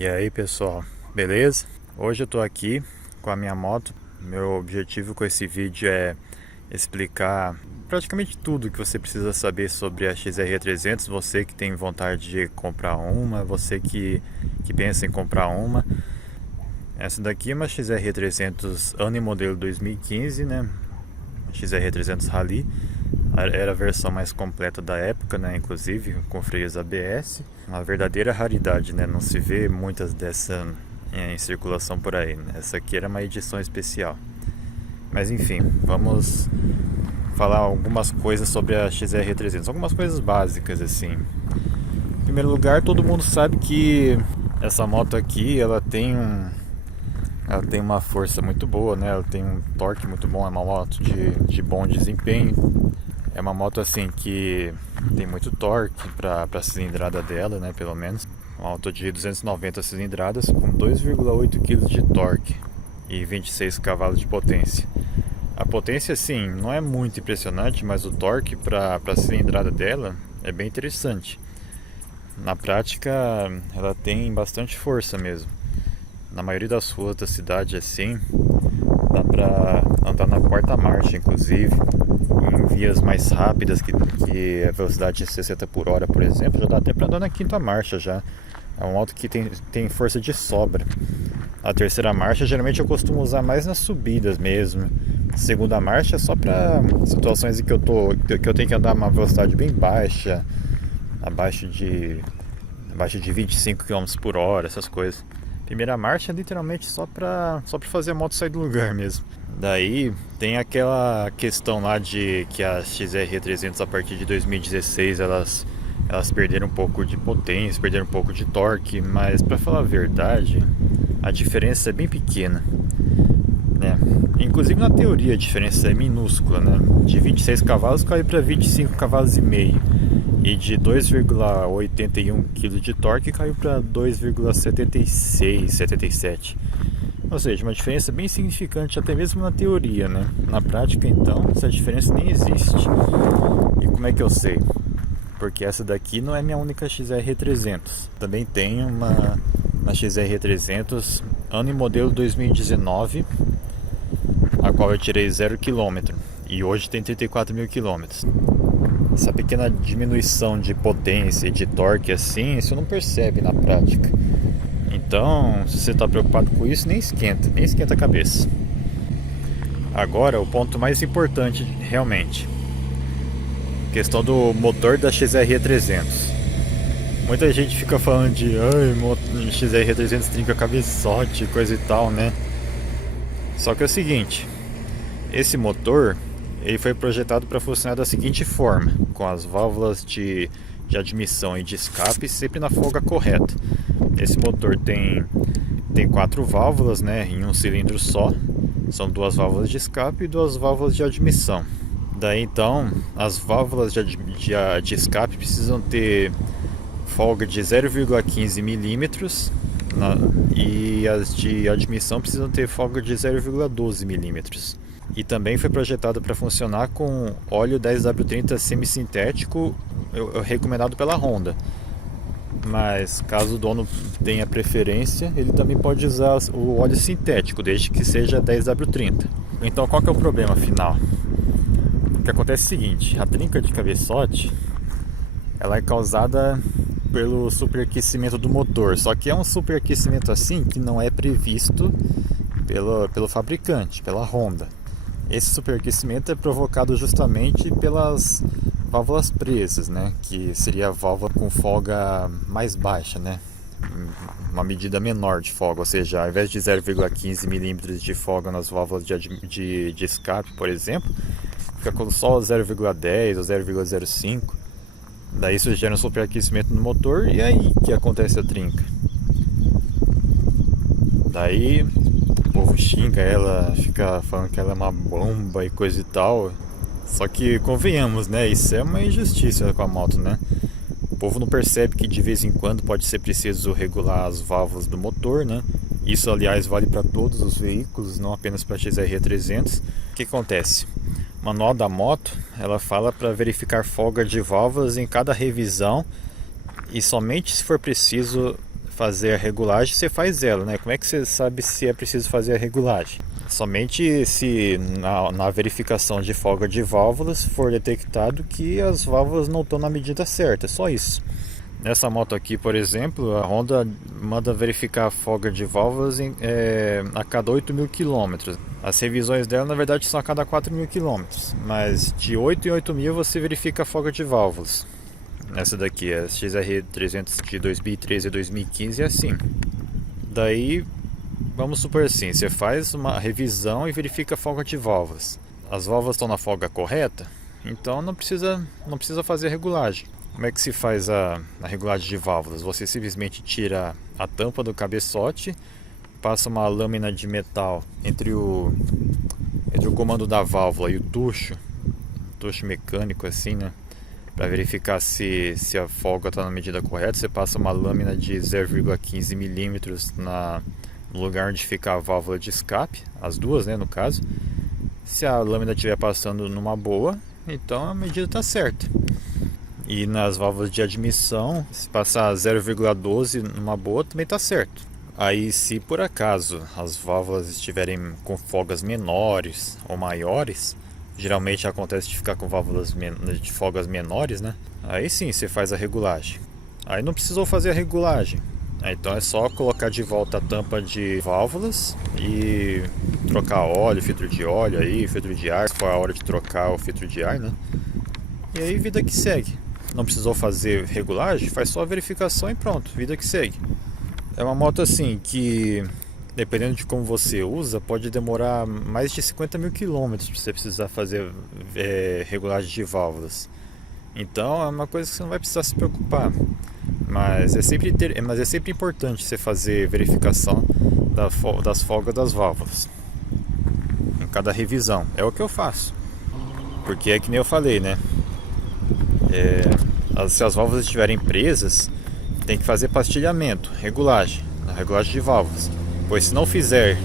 E aí pessoal, beleza? Hoje eu tô aqui com a minha moto. Meu objetivo com esse vídeo é explicar praticamente tudo que você precisa saber sobre a XR300. Você que tem vontade de comprar uma, você que pensa em comprar uma. Essa daqui é uma XR300 ano e modelo 2015, né? XR300 Rally. Era a versão mais completa da época, né? Inclusive com freios ABS. Uma verdadeira raridade, né? Não se vê muitas dessa em circulação por aí, né? Essa aqui era uma edição especial. Mas enfim, vamos falar algumas coisas sobre a XR300. Algumas coisas básicas assim. Em primeiro lugar, todo mundo sabe que essa moto aqui, ela tem uma força muito boa, né? Ela tem um torque muito bom, é uma moto de bom desempenho. É uma moto assim que tem muito torque para a cilindrada dela, né? Pelo menos. Uma moto de 290 cilindradas com 2,8 kg de torque e 26 cavalos de potência. A potência, sim, não é muito impressionante, mas o torque para a cilindrada dela é bem interessante. Na prática, ela tem bastante força mesmo. Na maioria das ruas da cidade, assim, dá pra andar na quarta marcha, inclusive, em vias mais rápidas, que a velocidade de 60 por hora, por exemplo, já dá até pra andar na quinta marcha já. É uma moto que tem força de sobra. A terceira marcha, geralmente eu costumo usar mais nas subidas mesmo. Segunda marcha é só pra situações em que eu tenho que andar uma velocidade bem baixa, abaixo de 25 km por hora, essas coisas. Primeira marcha é literalmente só pra fazer a moto sair do lugar mesmo. Daí tem aquela questão lá de que a XR300 a partir de 2016 elas perderam um pouco de potência, perderam um pouco de torque, mas pra falar a verdade, a diferença é bem pequena, né? Inclusive na teoria a diferença é minúscula, né? De 26 cavalos caiu para 25 cavalos e meio. E de 2,81 kg de torque caiu para 2,76, 77. Ou seja, uma diferença bem significante até mesmo na teoria, né? Na prática, então, essa diferença nem existe. E como é que eu sei? Porque essa daqui não é minha única XR300. Também tenho uma XR300 ano e modelo 2019, a qual eu tirei 0 km. E hoje tem 34 mil km. Essa pequena diminuição de potência e de torque assim, isso não percebe na prática. Então, se você está preocupado com isso, nem esquenta a cabeça. Agora, o ponto mais importante realmente, questão do motor da XR300. Muita gente fica falando de XR300 trinca cabeçote, coisa e tal, né? Só que é o seguinte, esse motor ele foi projetado para funcionar da seguinte forma, com as válvulas de admissão e de escape sempre na folga correta. Esse motor tem 4 válvulas, né, em um cilindro só. São 2 válvulas de escape e 2 válvulas de admissão. Daí então, as válvulas de escape precisam ter folga de 0,15 milímetros e as de admissão precisam ter folga de 0,12 milímetros. E também foi projetado para funcionar com óleo 10W30 semissintético, recomendado pela Honda. Mas caso o dono tenha preferência, ele também pode usar o óleo sintético, desde que seja 10W30. Então qual que é o problema final? O que acontece é o seguinte, a trinca de cabeçote ela é causada pelo superaquecimento do motor, só que é um superaquecimento assim que não é previsto pelo fabricante, pela Honda. Esse superaquecimento é provocado justamente pelas válvulas presas, né? Que seria a válvula com folga mais baixa, né? Uma medida menor de folga, ou seja, ao invés de 0,15 milímetros de folga nas válvulas de escape, por exemplo, fica com só 0,10 ou 0,05. Daí isso gera um superaquecimento no motor e aí que acontece a trinca. Daí o povo xinga ela, fica falando que ela é uma bomba e coisa e tal. Só que convenhamos, né? Isso é uma injustiça com a moto, né? O povo não percebe que de vez em quando pode ser preciso regular as válvulas do motor, né? Isso, aliás, vale para todos os veículos, não apenas para a XR300. O que acontece? O manual da moto, ela fala para verificar folga de válvulas em cada revisão e somente se for preciso fazer a regulagem, você faz ela, né? Como é que você sabe se é preciso fazer a regulagem? Somente se na verificação de folga de válvulas for detectado que as válvulas não estão na medida certa, só isso. Nessa moto aqui, por exemplo, a Honda manda verificar a folga de válvulas a cada 8.000 km. As revisões dela, na verdade, são a cada 4.000 km, mas de 8 em 8.000 você verifica a folga de válvulas. Essa daqui, a XR300 de 2013 e 2015, é assim. Daí, vamos supor assim, você faz uma revisão e verifica a folga de válvulas. As válvulas estão na folga correta, então não precisa fazer a regulagem. Como é que se faz a regulagem de válvulas? Você simplesmente tira a tampa do cabeçote, passa uma lâmina de metal entre o comando da válvula e o tucho mecânico assim, né? Para verificar se a folga está na medida correta, você passa uma lâmina de 0,15 milímetros no lugar onde fica a válvula de escape, as duas, né, no caso. Se a lâmina estiver passando numa boa, então a medida está certa. E nas válvulas de admissão, se passar 0,12 numa boa, também está certo. Aí, se por acaso as válvulas estiverem com folgas menores ou maiores, geralmente acontece de ficar com válvulas de folgas menores, né? Aí sim, você faz a regulagem. Aí não precisou fazer a regulagem. Então é só colocar de volta a tampa de válvulas e trocar óleo, filtro de óleo aí, filtro de ar, se for a hora de trocar o filtro de ar, né? E aí vida que segue. Não precisou fazer regulagem, faz só a verificação e pronto, vida que segue. É uma moto assim que, dependendo de como você usa, pode demorar mais de 50.000 km para você precisar fazer regulagem de válvulas. Então é uma coisa que você não vai precisar se preocupar. Mas é sempre importante você fazer verificação das folgas das válvulas em cada revisão. É o que eu faço. Porque é que nem eu falei, né? Se as válvulas estiverem presas, tem que fazer pastilhamento, regulagem de válvulas. Pois se não fizer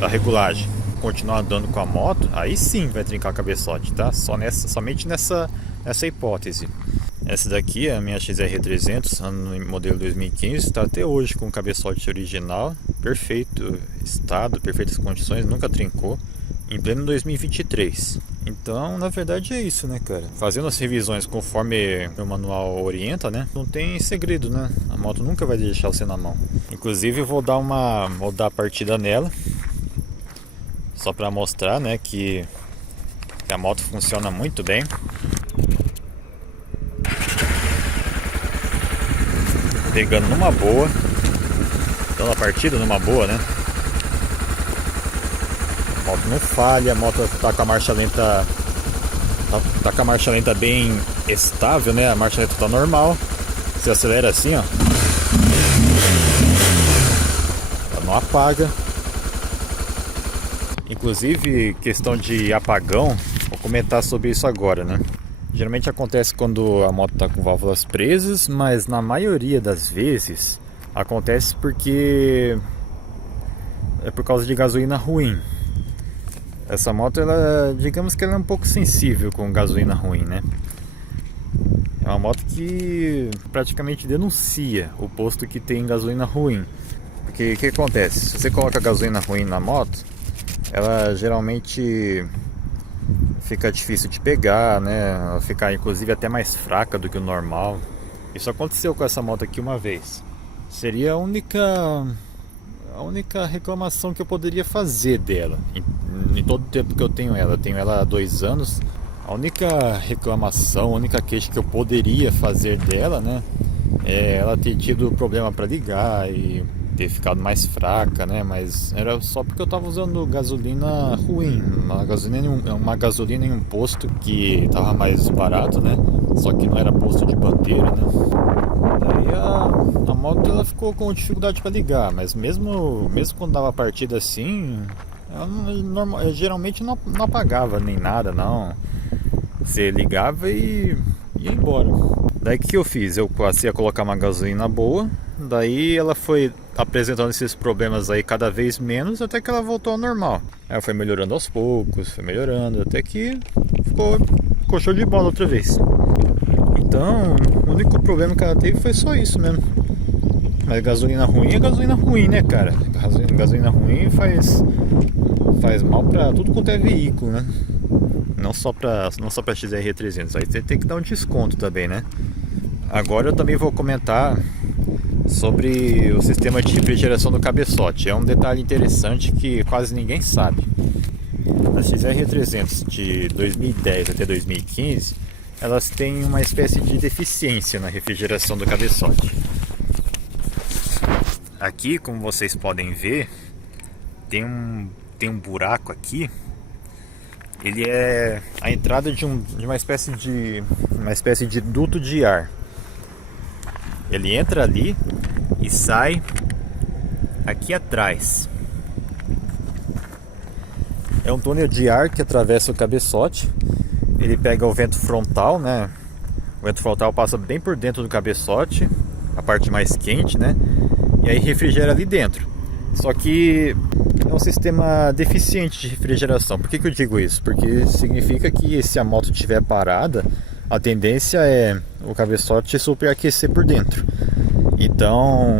a regulagem, continuar andando com a moto, aí sim vai trincar o cabeçote, tá? Somente nessa hipótese. Essa daqui é a minha XR300, modelo 2015, está até hoje com o cabeçote original, perfeito estado, perfeitas condições, nunca trincou, em pleno 2023. Então, na verdade é isso, né, cara? Fazendo as revisões conforme o manual orienta, né? Não tem segredo, né? A moto nunca vai deixar você na mão. Inclusive, eu vou dar a partida nela, só para mostrar, né, que a moto funciona muito bem. Pegando numa boa, dando a partida numa boa, né? A moto não falha, a moto tá com a marcha lenta, tá com a marcha lenta bem estável, né? A marcha lenta tá normal. Você acelera assim, ó, ela não apaga. Inclusive, questão de apagão, vou comentar sobre isso agora, né? Geralmente acontece quando a moto está com válvulas presas, mas na maioria das vezes acontece porque é por causa de gasolina ruim. Essa moto, digamos que ela é um pouco sensível com gasolina ruim, né? É uma moto que praticamente denuncia o posto que tem gasolina ruim. Porque o que acontece? Se você coloca gasolina ruim na moto, ela geralmente fica difícil de pegar, né? Ela fica inclusive até mais fraca do que o normal. Isso aconteceu com essa moto aqui uma vez. Seria a única reclamação que eu poderia fazer dela em todo o tempo que eu tenho ela há 2 anos. A única reclamação, a única queixa que eu poderia fazer dela, né, é ela ter tido problema para ligar e ter ficado mais fraca, né? Mas era só porque eu tava usando gasolina ruim, uma gasolina em um posto que tava mais barato, né? Só que não era posto de bandeira, né? Daí a moto ela ficou com dificuldade para ligar, mas mesmo quando dava partida assim, ela geralmente não apagava nem nada, não. Você ligava e ia embora. Daí o que eu fiz? Eu passei a colocar uma gasolina boa. Daí ela foi apresentando esses problemas aí cada vez menos, até que ela voltou ao normal. Ela foi melhorando aos poucos, foi melhorando, até que ficou show de bola outra vez. Então, o único problema que ela teve foi só isso mesmo. Mas gasolina ruim é gasolina ruim, né, cara? Gasolina ruim faz mal pra tudo quanto é veículo, né? Não só pra XR300. Aí você tem que dar um desconto também, né? Agora eu também vou comentar sobre o sistema de refrigeração do cabeçote. É um detalhe interessante que quase ninguém sabe. As XR300 de 2010 até 2015, elas têm uma espécie de deficiência na refrigeração do cabeçote. Aqui, como vocês podem ver, tem um buraco aqui. Ele é a entrada de uma espécie de duto de ar. Ele entra ali e sai aqui atrás. É um túnel de ar que atravessa o cabeçote. Ele pega o vento frontal, né? O vento frontal passa bem por dentro do cabeçote, a parte mais quente, né? E aí refrigera ali dentro. Só que é um sistema deficiente de refrigeração. Por que eu digo isso? Porque significa que se a moto estiver parada, a tendência é o cabeçote superaquecer por dentro. Então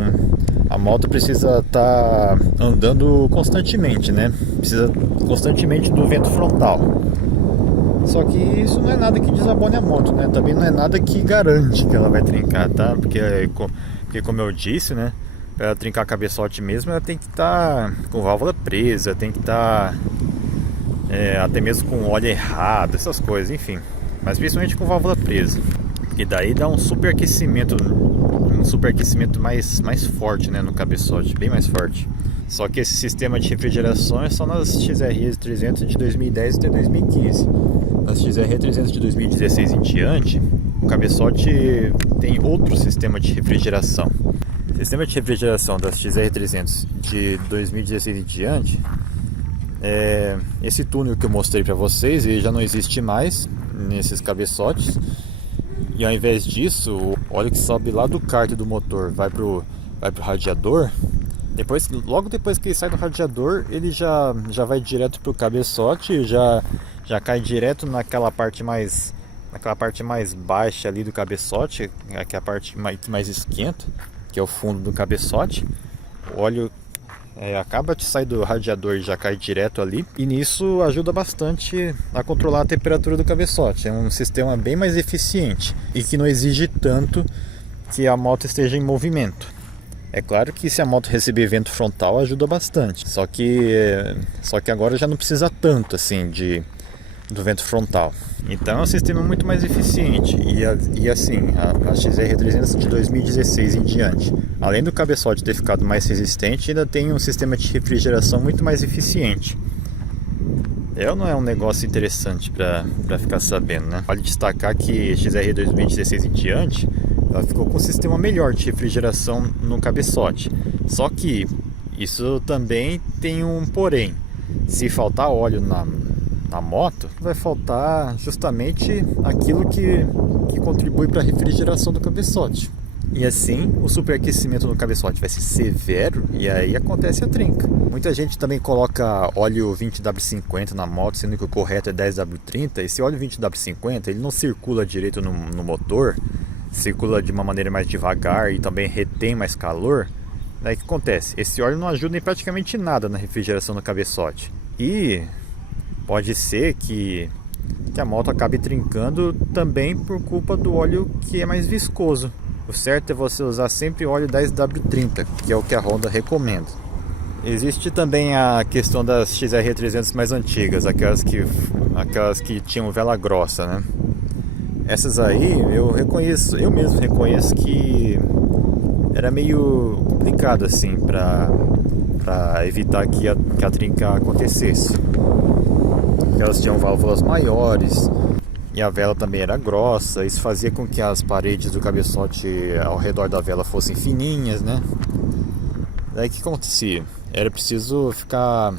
a moto precisa estar andando constantemente, né? Precisa constantemente do vento frontal. Só que isso não é nada que desabone a moto, né? Também não é nada que garante que ela vai trincar, tá? Porque como eu disse, né? Para ela trincar cabeçote mesmo, ela tem que estar com válvula presa, tem que estar até mesmo com óleo errado, essas coisas, enfim. Mas principalmente com válvula presa. E daí dá um superaquecimento mais forte, né, no cabeçote, bem mais forte. Só que esse sistema de refrigeração é só nas XR300 de 2010 até 2015. Nas XR300 de 2016 em diante, o cabeçote tem outro sistema de refrigeração. O sistema de refrigeração das XR300 de 2016 em diante, esse túnel que eu mostrei para vocês, ele já não existe mais nesses cabeçotes. E ao invés disso, o óleo que sobe lá do cárter do motor vai pro radiador. Logo depois que ele sai do radiador, ele já vai direto pro cabeçote, já cai direto naquela parte mais baixa ali do cabeçote, que é a parte que mais esquenta, que é o fundo do cabeçote. O óleo acaba de sair do radiador e já cai direto ali. E nisso ajuda bastante a controlar a temperatura do cabeçote. É um sistema bem mais eficiente e que não exige tanto que a moto esteja em movimento. É claro que se a moto receber vento frontal ajuda bastante. Só que agora já não precisa tanto assim do vento frontal. Então é um sistema muito mais eficiente. E assim, a XR300 de 2016 em diante, além do cabeçote ter ficado mais resistente, ainda tem um sistema de refrigeração muito mais eficiente. Não é um negócio interessante para ficar sabendo, né? Vale destacar que a XR 2016 em diante, ela ficou com um sistema melhor de refrigeração no cabeçote. Só que isso também tem um porém. Se faltar óleo na moto, vai faltar justamente aquilo que contribui para a refrigeração do cabeçote. E assim, o superaquecimento no cabeçote vai ser severo e aí acontece a trinca. Muita gente também coloca óleo 20W50 na moto, sendo que o correto é 10W30. Esse óleo 20W50, ele não circula direito no motor, circula de uma maneira mais devagar e também retém mais calor. Daí o que acontece? Esse óleo não ajuda em praticamente nada na refrigeração do cabeçote. E pode ser que a moto acabe trincando também por culpa do óleo que é mais viscoso. O certo é você usar sempre óleo 10W30, que é o que a Honda recomenda. Existe também a questão das XR300 mais antigas, aquelas que tinham vela grossa, né? Essas aí eu mesmo reconheço que era meio complicado assim para evitar que a trinca acontecesse. Elas tinham válvulas maiores e a vela também era grossa. Isso fazia com que as paredes do cabeçote ao redor da vela fossem fininhas, né? Daí o que acontecia? Era preciso ficar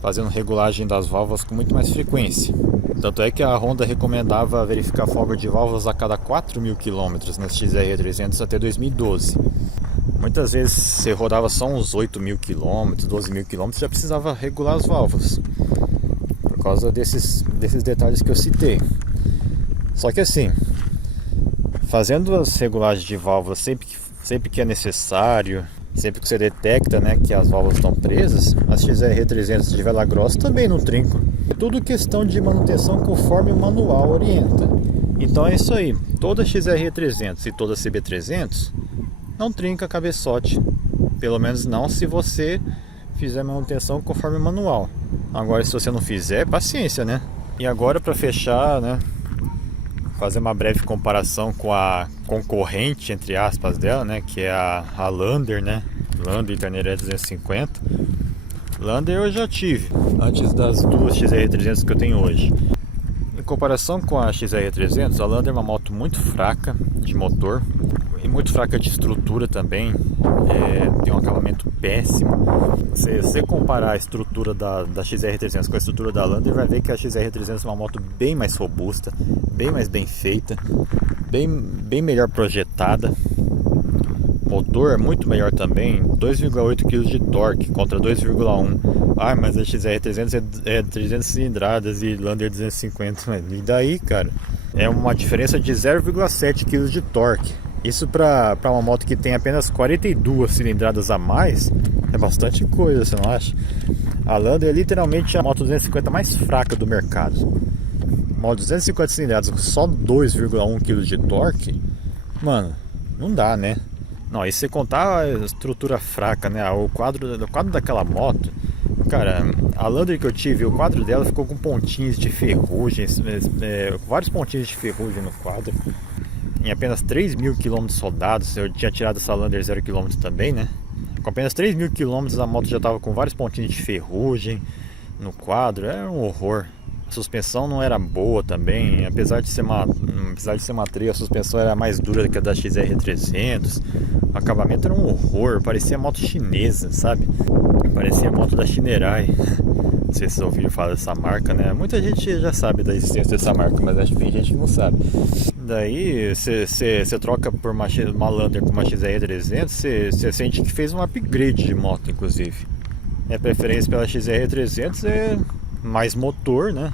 fazendo regulagem das válvulas com muito mais frequência. Tanto é que a Honda recomendava verificar folga de válvulas a cada 4.000 km nas XR300 até 2012. Muitas vezes você rodava só uns 8.000 km, 12.000 km, já precisava regular as válvulas, por causa desses detalhes que eu citei. Só que assim, fazendo as regulagens de válvulas sempre sempre que é necessário, sempre que você detecta, né, que as válvulas estão presas, as XR300 de vela grossa também não trincam. É tudo questão de manutenção conforme o manual orienta. Então é isso aí, toda XR300 e toda CB300 não trinca cabeçote, pelo menos não se você fizer manutenção conforme o manual. Agora, se você não fizer, paciência, né? E agora, para fechar, né, fazer uma breve comparação com a concorrente, entre aspas, dela, né, que é a Lander, né? Lander Itaneré 250. Lander eu já tive antes das duas XR300 que eu tenho hoje. Em comparação com a XR300, a Lander é uma moto muito fraca de motor e muito fraca de estrutura também. Tem um acabamento péssimo. Se você comparar a estrutura da XR300 com a estrutura da Lander, vai ver que a XR300 é uma moto bem mais robusta, bem mais bem feita, bem melhor projetada. O motor é muito melhor também, 2,8 kg de torque contra 2,1. Ah, mas a XR300 é 300 cilindradas e Lander 250. Mas e daí, cara? É uma diferença de 0,7 kg de torque. Isso para uma moto que tem apenas 42 cilindradas a mais é bastante coisa, você não acha? A Lander é literalmente a moto 250 mais fraca do mercado. Moto 250 cilindradas com só 2,1 kg de torque, mano, não dá, né? Não, e se contar a estrutura fraca, né? O quadro daquela moto, cara, a Lander que eu tive, o quadro dela ficou com pontinhos de ferrugem, vários pontinhos de ferrugem no quadro. Em apenas 3.000 km rodados, eu tinha tirado essa Lander 0 km também, né? Com apenas 3.000 km a moto já estava com vários pontinhos de ferrugem no quadro, era um horror. A suspensão não era boa também, apesar de ser uma tria, a suspensão era mais dura que a da XR300. O acabamento era um horror, parecia moto chinesa, sabe? Parecia a moto da Shinerai. Não sei se vocês ouviram falar dessa marca, né? Muita gente já sabe da existência dessa marca, mas acho que tem gente que não sabe. Daí você troca por uma Lander com uma XR300, você sente que fez um upgrade de moto, inclusive. Minha preferência pela XR300 é mais motor, né?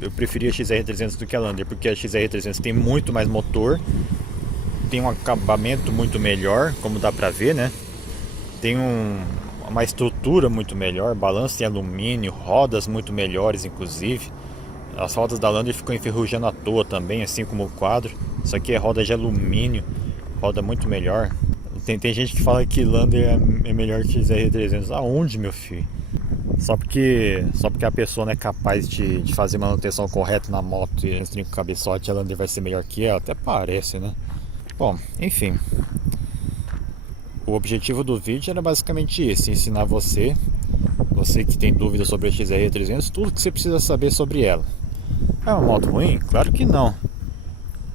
Eu preferia a XR300 do que a Lander, porque a XR300 tem muito mais motor, tem um acabamento muito melhor, como dá pra ver, né? Tem uma estrutura muito melhor, balanço em alumínio, rodas muito melhores, inclusive. As rodas da Lander ficam enferrujando à toa também, assim como o quadro. Isso aqui é roda de alumínio, roda muito melhor. Tem gente que fala que Lander é melhor que XR300. Aonde, meu filho? Só porque a pessoa não é capaz de fazer manutenção correta na moto e trinca o cabeçote, a Lander vai ser melhor que ela? Até parece, né? Bom, enfim. O objetivo do vídeo era basicamente esse: ensinar você que tem dúvidas sobre a XR300, tudo que você precisa saber sobre ela. É uma moto ruim? Claro que não.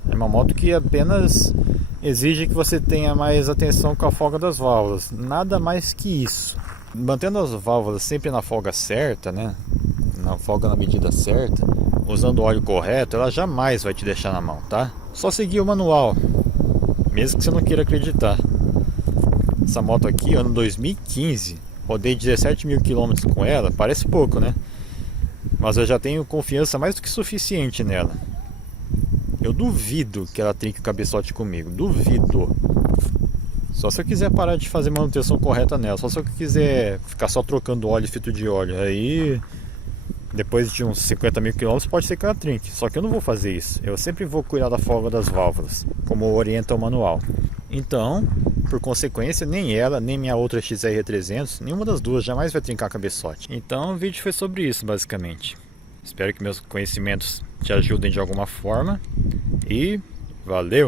É uma moto que apenas exige que você tenha mais atenção com a folga das válvulas, nada mais que isso. Mantendo as válvulas sempre na folga certa, né? Na folga na medida certa, usando o óleo correto, ela jamais vai te deixar na mão, tá? Só seguir o manual, mesmo que você não queira acreditar. Essa moto aqui, ano 2015, rodei 17.000 km com ela, parece pouco, né? Mas eu já tenho confiança mais do que suficiente nela. Eu duvido que ela trinque o cabeçote comigo, duvido. Só se eu quiser parar de fazer manutenção correta nela, só se eu quiser ficar só trocando óleo e filtro de óleo. Aí, depois de uns 50.000 km, pode ser que ela trinque. Só que eu não vou fazer isso. Eu sempre vou cuidar da folga das válvulas, como orienta o manual. Então, por consequência, nem ela, nem minha outra XR300, nenhuma das duas jamais vai trincar cabeçote. Então, o vídeo foi sobre isso, basicamente. Espero que meus conhecimentos te ajudem de alguma forma. E valeu!